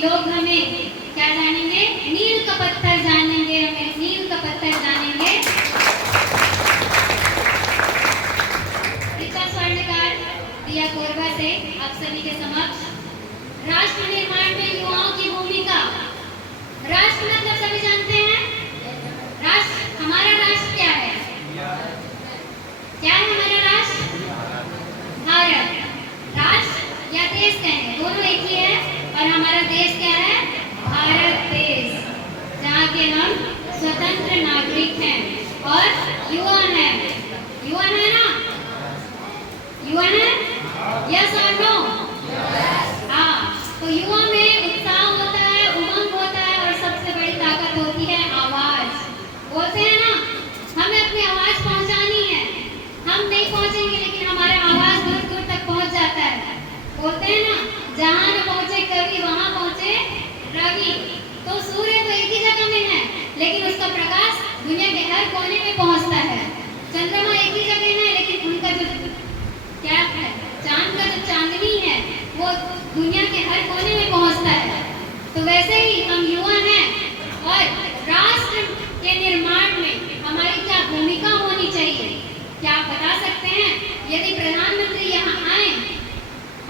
लोग हमें क्या जानेंगे, नील का पत्थर जानेंगे, हमें नील का पत्थर जानेंगे। ऋचा स्वर्णकार दिया कोरबा से आप सभी के समक्ष राष्ट्र निर्माण में युवाओं की भूमिका। राष्ट्र मतलब सभी जानते हैं, राष्ट्र, हमारा राष्ट्र क्या है? क्या है हमारा राष्ट्र? भारत। राष्ट्र या देश कहेंगे, दोनों एक ही है। और हमारा देश क्या है? भारत देश, जहाँ के हम स्वतंत्र नागरिक हैं और युवा हैं। युवा है ना? युवा है? यस और नो? हाँ, तो युवा में उत्साह होता है, उमंग होता है और सबसे बड़ी ताकत होती है आवाज। बोलते हैं ना, हमें अपनी आवाज पहुंचानी है। हम नहीं पहुंचेंगे लेकिन हमारा आवाज दूर दूर तक पहुंच जाता है। बोलते हैं ना, जहां न पहुंचे कवि वहां पहुंचे रवि। तो सूर्य तो एक ही जगह में है लेकिन उसका प्रकाश दुनिया के हर कोने में पहुंचता है। चंद्रमा एक ही जगह है लेकिन उनका जो क्या है, चांद का जो चांदनी है वो दुनिया के हर कोने में पहुंचता है। तो वैसे ही हम युवा हैं और राष्ट्र के निर्माण में हमारी क्या भूमिका होनी चाहिए, क्या आप बता सकते हैं? यदि प्रधानमंत्री यहाँ आए,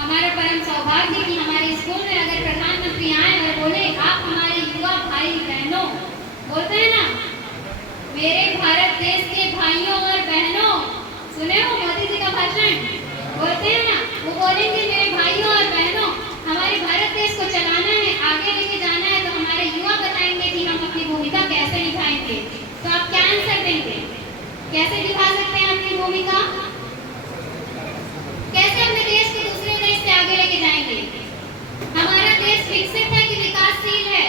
हमारा परम सौभाग्य कि हमारे स्कूल में अगर प्रधानमंत्री आए और बोले आप हमारे युवा भाई बहनों, बोलते हैं ना, मेरे भारत देश के भाइयों और बहनों, सुने हो मोदी जी का भाषण? बोलते हैं ना, वो बोलेंगे मेरे भाइयों और बहनों, हमारे भारत देश को चलाना है, आगे लेके जाना है, तो हमारे युवा बताएंगे कि हम अपनी भूमिका कैसे निभाएंगे। तो आप क्या आंसर देंगे? कैसे निभा सकते हैं अपनी भूमिका? कैसे अपने देश को दूसरे देश से आगे लेके जाएंगे? हमारा देश विकसित है कि विकासशील है?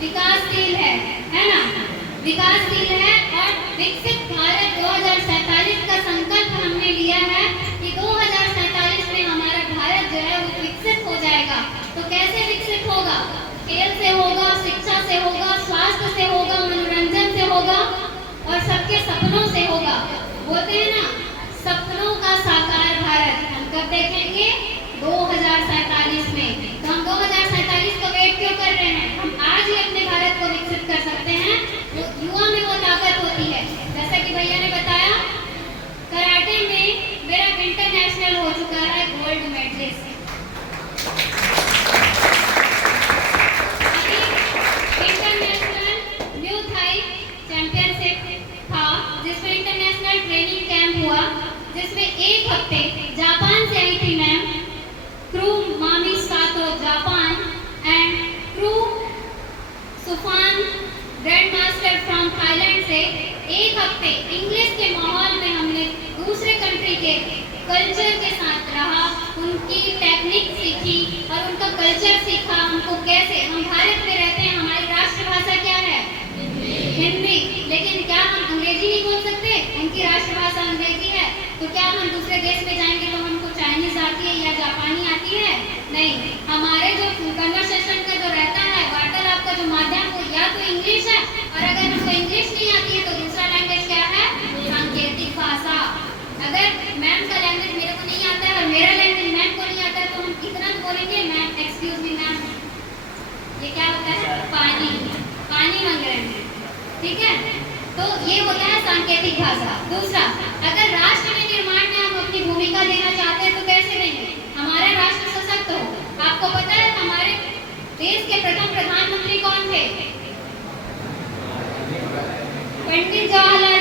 विकासशील है ना? विकासशील है और विकसित भारत 2047 का संकल्प हमने लिया है कि 2047 में हमारा भारत जो है वो विकसित हो जाएगा। तो कैसे विकसित होगा? खेल से होगा, शिक्षा से होगा, स्वास्थ्य से होगा, मनोरंजन से होगा और सबके सपनों से होगा। बोलते हैं ना, सपनों का साकार भारत हम कब देखेंगे? 2047 में। तो हम 2047 का वेट क्यों कर रहे हैं? हम आज ही अपने भारत को विकसित कर सकते हैं। युवा में वो ताकत होती है। जैसा कि भैया ने बताया, कराटे में मेरा इंटरनेशनल हो चुका है gold medalist. International new Thai championship था जिसमें इंटरनेशनल ट्रेनिंग कैंप हुआ, जिसमें एक हफ्ते जापान से आई थी ma'am, crew Mami Sato Japan and crew Suphan grand master from Thailand से एक हफ्ते इंग्लिश के माहौल में हमने दूसरे कंट्री के कल्चर के साथ रहा, उनकी टेक्निक सीखी और उनका कल्चर सीखा। हमको कैसे, हम भारत में रहते हैं, हमारी राष्ट्रभाषा क्या है? हिंदी। लेकिन क्या हम अंग्रेजी नहीं बोल सकते? उनकी राष्ट्रभाषा अंग्रेजी है। तो क्या हम दूसरे देश में जाएंगे तो हमको चाइनीज आती है या जापानी आती है? नहीं। हमारे जो कन्वर्सेशन का जो रहता है, वार्तालाप का जो माध्यम, वो या तो इंग्लिश है और अगर हमको इंग्लिश नहीं आती है तो दूसरा लैंग्वेज क्या है? सांकेतिक भाषा। अगर मैम का लैंग्वेज मेरे को नहीं आता है और मेरा लैंग्वेज मैम को नहीं आता है तो हम कितना बोलेंगे मैम, एक्सक्यूज मी मैम, ये क्या होता है? पानी, पानी मांग रहे हैं, ठीक है? तो ये होता है सांकेतिक भाषा। दूसरा, अगर राष्ट्र के निर्माण में हम अपनी भूमिका देना चाहते हैं तो कैसे देंगे? हमारा राष्ट्र सशक्त हो। आपको पता है हमारे देश के प्रथम प्रधानमंत्री कौन थे? पंडित जवाहरलाल